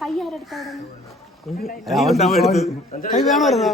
കൈ ആരെടുത്ത കൈ വേണമായിരുന്നോ?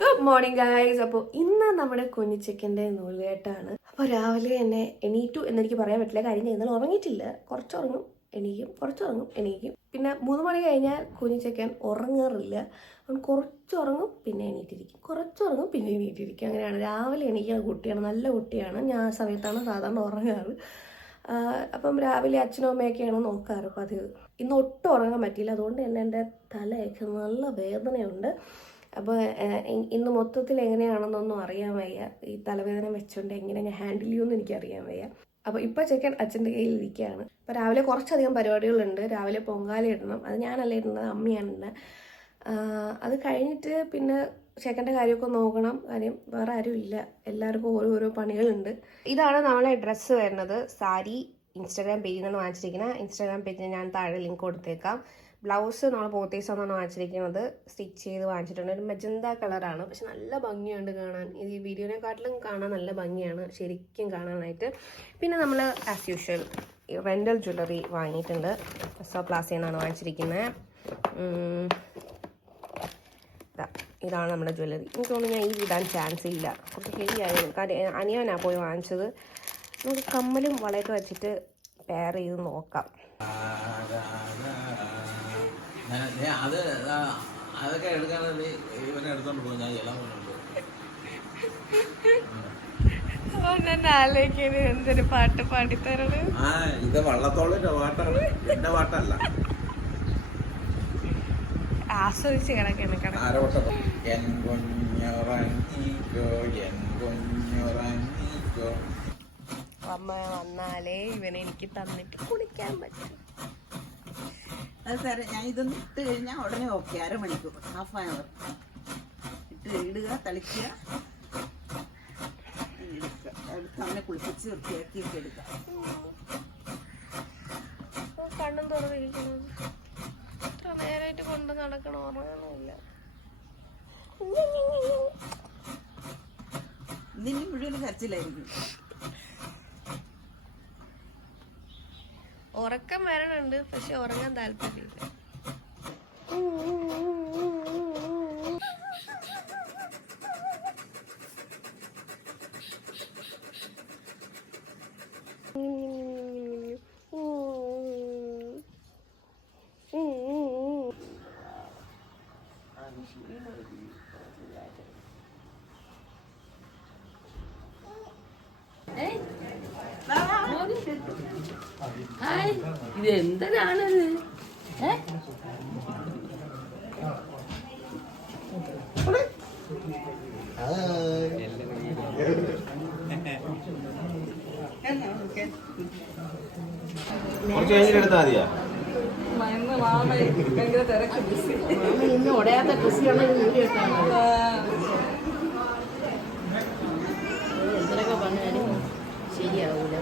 Good morning guys. അപ്പോൾ ഇന്ന് നമ്മുടെ കുഞ്ഞിച്ചിക്കൻ്റെ നൂലുകെട്ടാണ്. അപ്പോൾ രാവിലെ എന്നെ എണീറ്റു എന്നെനിക്ക് പറയാൻ പറ്റില്ല. കാര്യം ചെയ്യുന്നത് ഉറങ്ങിയിട്ടില്ല. കുറച്ചുറങ്ങും എണീക്കും, കുറച്ചുറങ്ങും എണീക്കും. പിന്നെ 3 മണി കഴിഞ്ഞാൽ കുഞ്ഞിച്ചിക്കൻ ഉറങ്ങാറില്ല. അവൻ കുറച്ചുറങ്ങും പിന്നെ എണീറ്റിരിക്കും, കുറച്ചുറങ്ങും പിന്നെ എണീറ്റിരിക്കും. അങ്ങനെയാണ് രാവിലെ എണീക്കുന്ന കുട്ടിയാണ്, നല്ല കുട്ടിയാണ്. ഞാൻ ആ സമയത്താണ് സാധാരണ ഉറങ്ങാറ്. അപ്പം രാവിലെ അച്ഛനും അമ്മയൊക്കെയാണ് നോക്കാറ് പതിവ്. ഇന്ന് ഒട്ടും ഉറങ്ങാൻ പറ്റിയില്ല. അതുകൊണ്ട് തന്നെ എൻ്റെ തലയൊക്കെ നല്ല വേദനയുണ്ട്. അപ്പോൾ ഇന്ന് മൊത്തത്തിൽ എങ്ങനെയാണെന്നൊന്നും അറിയാൻ വയ്യ. ഈ തലവേദന വെച്ചുകൊണ്ട് എങ്ങനെ ഞാൻ ഹാൻഡിൽ ചെയ്യുമെന്ന് എനിക്കറിയാൻ വയ്യ. അപ്പോൾ ഇപ്പോൾ ചെക്കൻ അച്ഛൻ്റെ കയ്യിൽ ഇരിക്കുകയാണ്. അപ്പോൾ രാവിലെ കുറച്ചധികം പരിപാടികളുണ്ട്. രാവിലെ പൊങ്കാല ഇടണം. അത് ഞാനല്ല ഇടുന്നത്, അമ്മയാണ് ഇടുന്നത്. അത് കഴിഞ്ഞിട്ട് പിന്നെ ചെക്കൻ്റെ കാര്യമൊക്കെ നോക്കണം. കാര്യം വേറെ ആരും ഇല്ല, എല്ലാവർക്കും ഓരോരോ പണികളുണ്ട്. ഇതാണ് നമ്മളെ ഡ്രസ്സ് വരുന്നത്. സാരി ഇൻസ്റ്റാഗ്രാം പേജിൽ നിന്നാണ് വാങ്ങിച്ചിരിക്കുന്നത്. ഇൻസ്റ്റാഗ്രാം പേജിൽ ഞാൻ താഴെ ലിങ്ക് കൊടുത്തേക്കാം. ബ്ലൗസ് നമ്മൾ പോത്തീസാണ് വാങ്ങിച്ചിരിക്കുന്നത്. സ്റ്റിച്ച് ചെയ്ത് വാങ്ങിച്ചിട്ടുണ്ട്. ഒരു മെജന്ത കളറാണ്, പക്ഷെ നല്ല ഭംഗിയുണ്ട് കാണാൻ. ഈ വീഡിയോനെക്കാട്ടിലും കാണാൻ നല്ല ഭംഗിയാണ് ശരിക്കും കാണാനായിട്ട്. പിന്നെ നമ്മൾ ആസ് യൂഷ്വൽ റെൻ്റൽ ജ്വല്ലറി വാങ്ങിയിട്ടുണ്ട്. എസ്സോ പ്ലാസയിൽ നിന്നാണ് വാങ്ങിച്ചിരിക്കുന്നത്. ഇതാണ് നമ്മുടെ ജ്വല്ലറി. എനിക്ക് തോന്നുന്നു ഞാൻ ഈ ഇടാൻ ചാൻസ് ഇല്ല, കുറച്ച് ഹെവി ആയിരുന്നു. കാര്യം അനിയനാണ് പോയി വാങ്ങിച്ചത്. നമുക്ക് കമ്മലും വളയൊക്കെ വെച്ചിട്ട് പെയർ ചെയ്ത് നോക്കാം. അതൊക്കെ എടുക്കാണെങ്കിൽ ഇവനെ എടുത്തോണ്ട് പോകും. ഞാൻ എല്ലാം എന്തൊരു പാട്ട് പാടിത്തരണ്. ഇത് വള്ളത്തോളിന്റെ പാട്ടാണ്, എന്റെ പാട്ടല്ല. ആസ്വദിച്ച് കിടക്കണം. എൻ കുഞ്ഞുറങ്ങിക്കോ, എൻ കുഞ്ഞുറങ്ങിക്കോ. അമ്മ വന്നാലേ ഇവനെ എനിക്ക് തന്നിട്ട് കുളിക്കാൻ പറ്റും. അത് സാറേ, ഞാൻ ഇതൊന്ന് ഇട്ട് കഴിഞ്ഞാൽ ഉടനെ ഓക്കെ. 1/2 മണിക്കൂർ, ഹാഫ് ആൻ അവർ ഇടുക, തളിക്കുക, അടുത്ത് അവനെ കുളിപ്പിച്ച് വൃത്തിയാക്കിയൊക്കെ എടുക്കാം. കണ്ണും തുറന്നിരിക്കുന്നത് നേരായിട്ട് കൊണ്ട് നടക്കണം, ഉറങ്ങാനില്ല. ഇതിന് മുഴുവൻ കരച്ചിലായിരിക്കും. ഉറക്കം വരണുണ്ട്, പക്ഷെ ഉറങ്ങാൻ താല്പര്യമില്ല. ഇത് എന്തിനാണത്? കുറച്ച് കഴിഞ്ഞിട്ടെടുത്താ മതിയാ. ഇന്ന് ഉടയാത്ത ഡ്രസ്സിലാണ് എന്തൊക്കെ പറഞ്ഞാലും ശരിയാവൂല.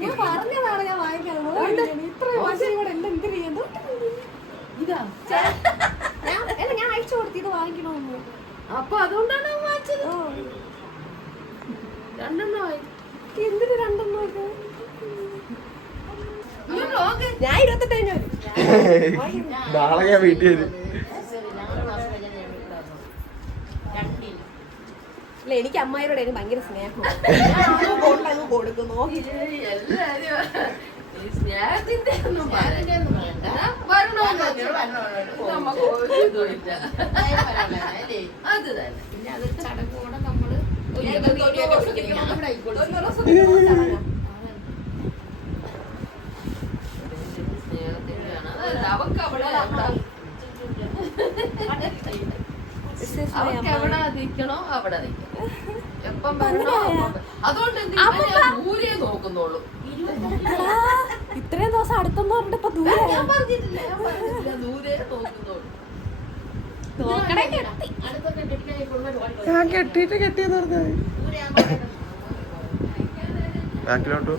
ഞാൻ പറഞ്ഞതാണ് ഞാൻ വാങ്ങിക്കാറുണ്ട്. ഇതാ ഞാൻ അയച്ചു കൊടുത്തിത് വാങ്ങിക്കണമെന്ന്. അപ്പൊ അതുകൊണ്ടാണ് വാങ്ങിച്ചത്. 2 എണ്ണമായി. എന്തിന് 2 എണ്ണം? ഞാൻ 28 നാളെ ഞാൻ വീട്ടിൽ വരും. അല്ല, എനിക്ക് അമ്മായിരോട് ഭയങ്കര സ്നേഹമാണ്. കൊടുക്കുന്നു സ്നേഹത്തിന്റെ ഒന്നും അത് തന്നെ. പിന്നെ അത് ചടങ്ങോടെ നമ്മള് അവക്ക് അവിടെ എവിടെ നിൽക്കണോ അവിടെ നിൽക്കണം. എപ്പം വരണോ അതുകൊണ്ട് ദൂരെ നോക്കുന്നുള്ളൂ. ഇത്രയും ദിവസം അടുത്തെന്ന് പറഞ്ഞിട്ട് ഇപ്പൊ ദൂരെ ഞാൻ പറഞ്ഞിട്ടില്ല ദൂരെ നോക്കുന്നുള്ളൂ. ഞാൻ കെട്ടിയെന്ന് പറഞ്ഞത് ബാക്കിലോട്ട്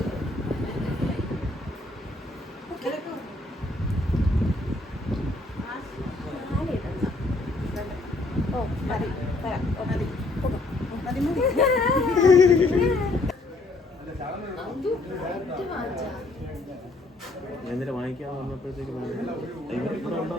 എന്തിനാ വാങ്ങിക്കാൻ വന്നപ്പോഴത്തേക്ക് ഇവിടെ ഉണ്ടോ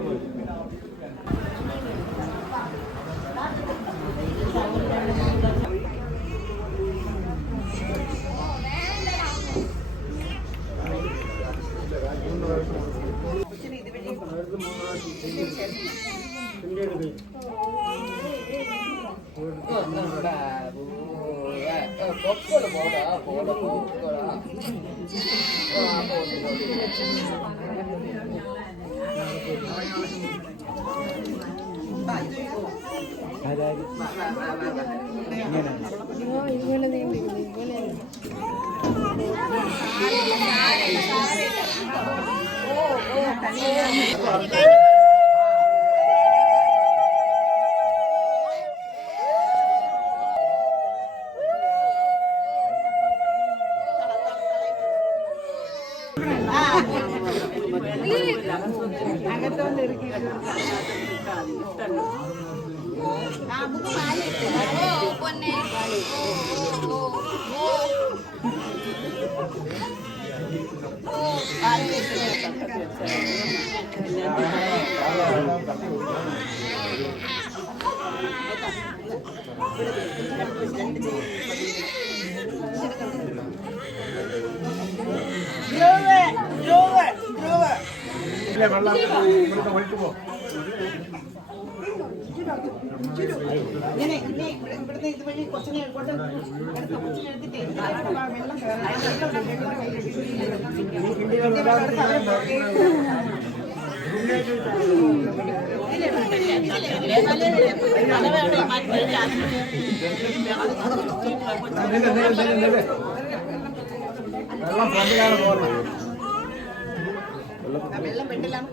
ഇങ്ങനെ ഇവിടുന്ന് ഇതുവഴി കൊച്ചിനെ എടുത്തിട്ട് വെള്ളം വെട്ടിലാണ്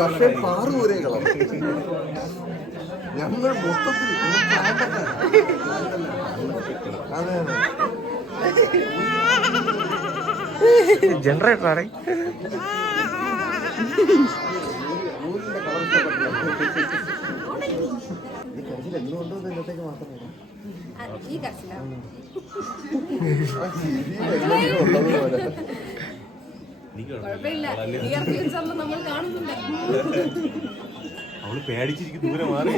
വർഷം 6 ഊരേകളാണ് ഞങ്ങൾ മൊത്തത്തിൽ അതെ ജനറേറ്റർ ആണേ ഊരിന്റെ കളർ ഇഷ്ടപ്പെട്ടില്ല എന്തുകൊണ്ടോ ഇന്നത്തേക്ക് മാത്രമേ അവള് പേടിച്ചിരിക്കും ദൂരെ മാറി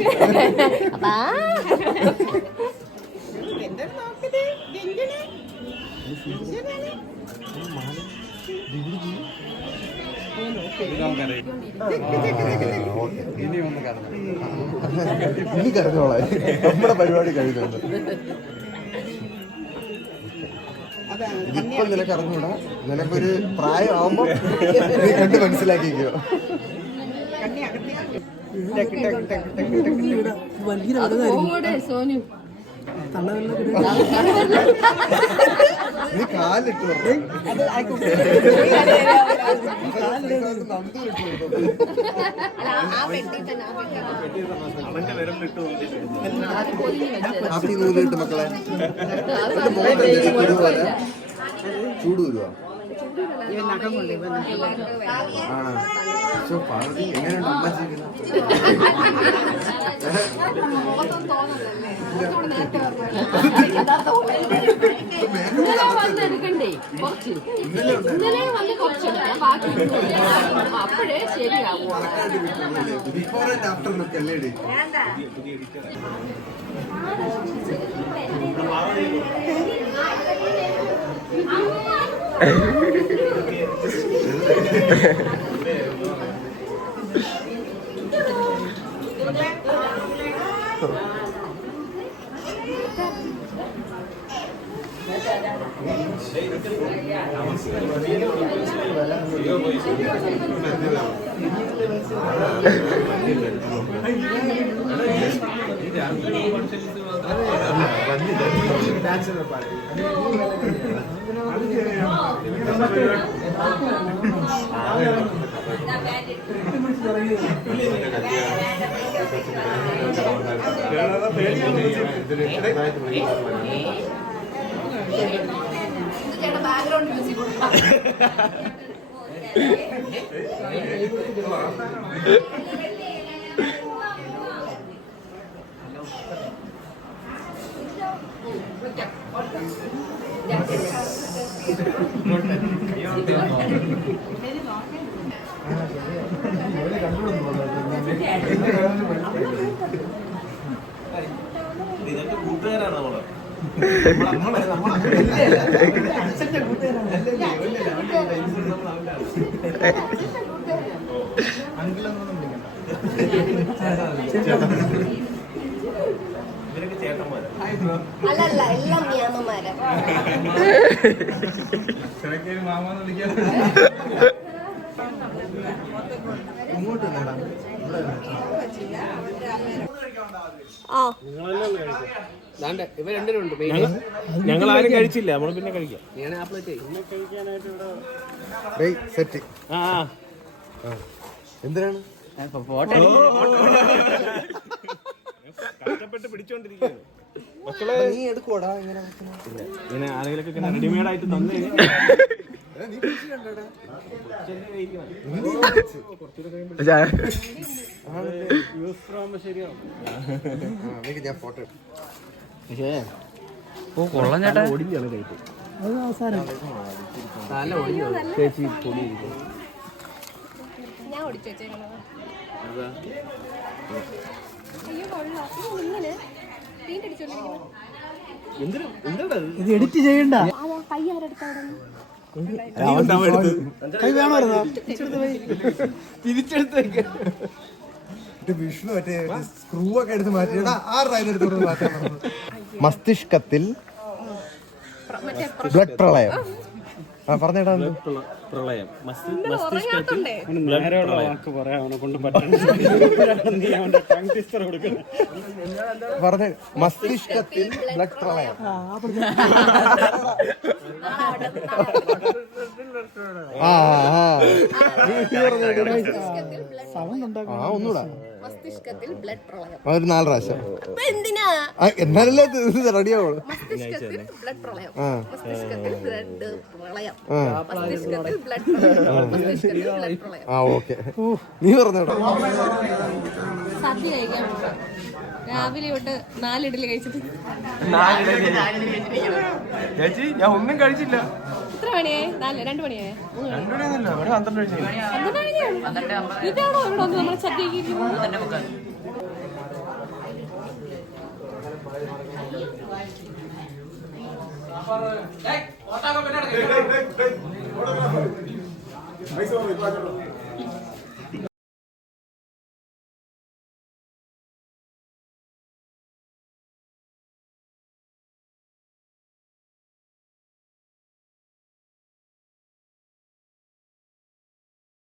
ഇനി കരഞ്ഞോളാം നമ്മുടെ പരിപാടി കഴിഞ്ഞുണ്ട് ഇതിപ്പോ നിനക്ക് അറിഞ്ഞൂടാ നിനക്കൊരു പ്രായമാകുമ്പോ നീ കണ്ട് മനസ്സിലാക്കിക്കോ നീ കാലിട്ട് ഹാപ്പി നൂലിട്ട് മക്കളെ ചൂട് വരുവാ ആണോ പാർവതി എങ്ങനെയുണ്ട് അമ്മ ബിഫോർ ആൻഡ് ആഫ്റ്റർ ലുക്ക് അല്ലേ Gracias. ബാക്ക്ഗ്രൗണ്ട് മ്യൂസിക് ഇതൊക്കെ കൂട്ടുകാരാണ് നമ്മള്. ഇവരൊക്കെ ചേട്ടന്മാരാ. അല്ലല്ല എല്ലാം നിയമമാരാ. ഞങ്ങൾ ആരും കഴിച്ചില്ല, നമ്മള് പിന്നെ കഴിക്കാം. സെറ്റ് എന്തിനാണ് കഷ്ടപ്പെട്ട് പിടിച്ചോണ്ടിരിക്കുകയാണ് മക്കളെ. നീ എടുക്കോടാ ഇങ്ങനെ ഇങ്ങനെ ആരെങ്കിലൊക്കെ ഇങ്ങനെ റെഡിമെയ്ഡ് ആയിട്ട് തന്നു കഴിഞ്ഞാൽ ഞാൻ ഫോട്ടോ കൊള്ളാം ചേട്ടാ. ഒടിഞ്ഞാണ് കഴിപ്പ്. ചേച്ചി പൊടി ഞാൻ ഓടിച്ചു വെച്ചേക്കണത്. അയ്യോ കൊള്ളാം. ഇങ്ങനെ പെയിന്റ് അടിച്ചോണ്ടിരിക്കുന്നു. ഇത് എഡിറ്റ് ചെയ്യണ്ട. കൈ ആരെടുത്തവിടെ കൈ വേണമായിരുന്നോ? വിഷ്ണു മറ്റേ സ്ക്രൂ ഒക്കെ എടുത്ത് മാറ്റിയടാ. ആരുടെ മാറ്റാൻ മസ്തിഷ്കത്തിൽ ബ്ലഡ് പ്രളയം. പറഞ്ഞേടാ പ്രളയം. പറഞ്ഞ മസ്തിഷ്കത്തിൽ ബ്ലഡ് പ്രളയം. ഒന്നൂടാ മസ്തിഷ്കത്തിൽ ബ്ലഡ് പ്രളയം. ഒരു 4 പ്രാവശ്യം. എന്തിനാ? എന്നാലല്ലേ റെഡിയാവുള്ളൂ. മസ്തിഷ്കത്തിൽ ബ്ലഡ് പ്രളയം. മസ്തിഷ്കത്തിൽ ബ്ലഡ് പ്രളയം. മസ്തിഷ്കത്തിൽ ബ്ലഡ് പ്രളയം. മസ്തിഷ്കത്തിൽ ബ്ലഡ് പ്രളയം. ഓക്കെ. നീ പറഞ്ഞോട്ടോ. സദ്യ കഴിക്കാൻ പോകാം. രാവിലെ തൊട്ട് 4 ഇഡ്ഡലി കഴിച്ചിട്ട്. ചേച്ചി ഞാൻ ഒന്നും കഴിച്ചില്ല. എത്ര മണിയായി? 2 മണിയായി. 2 മണിയൊന്നുമില്ല, 12 ഇതാണോ ഇവിടെ വന്ന് നമ്മൾ സദ്യക്ക് കഴിഞ്ഞു.